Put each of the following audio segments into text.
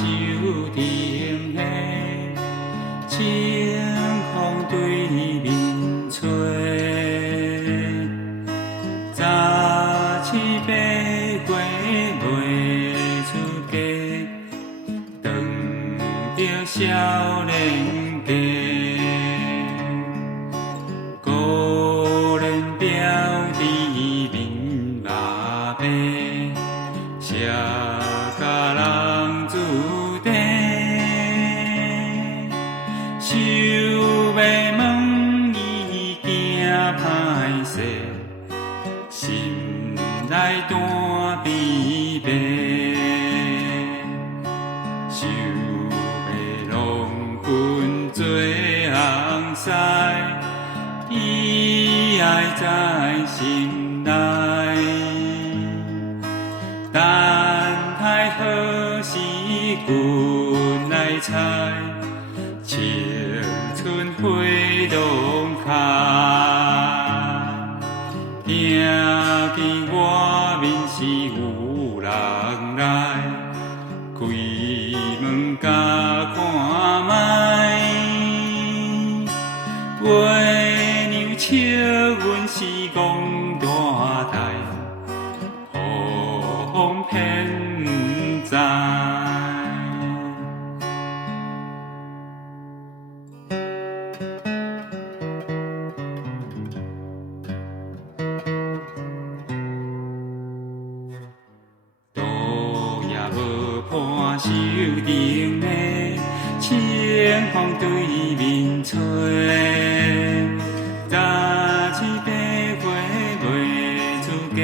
手顶下，清风对面吹。早起八月袂出家，当着少年家。孤人表弟面麻白，社甲人子弟。想要问伊惊歹势，心内单悲悲。想要浪分做红师，伊爱在心内。等待何时君来采，青春花拢开。听见外面是有人来，开门甲看卖。月娘笑阮是戆大台，雨风偏不知。路也无伴手顶下，清风对面吹。早起八月袂出家，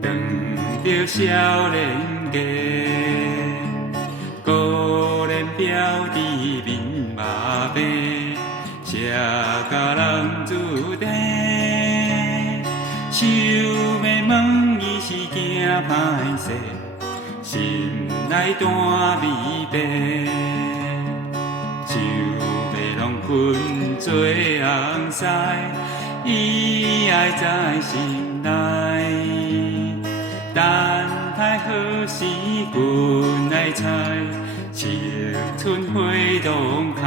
当着少年家。孤人表弟面麻白，社甲人子弟。想要问伊是惊歹势，心内单悲悲。想要浪分做红师，伊爱在心内。等待何时君来采，青春花拢开。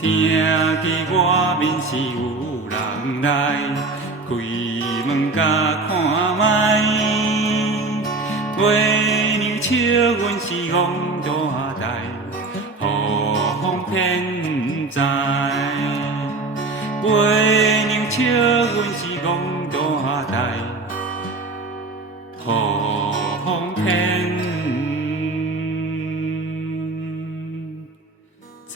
听见外面是有人来，开门甲看卖。月娘笑阮是戆大台，雨风偏不知。月娘笑阮是戆大台，雨风偏不知。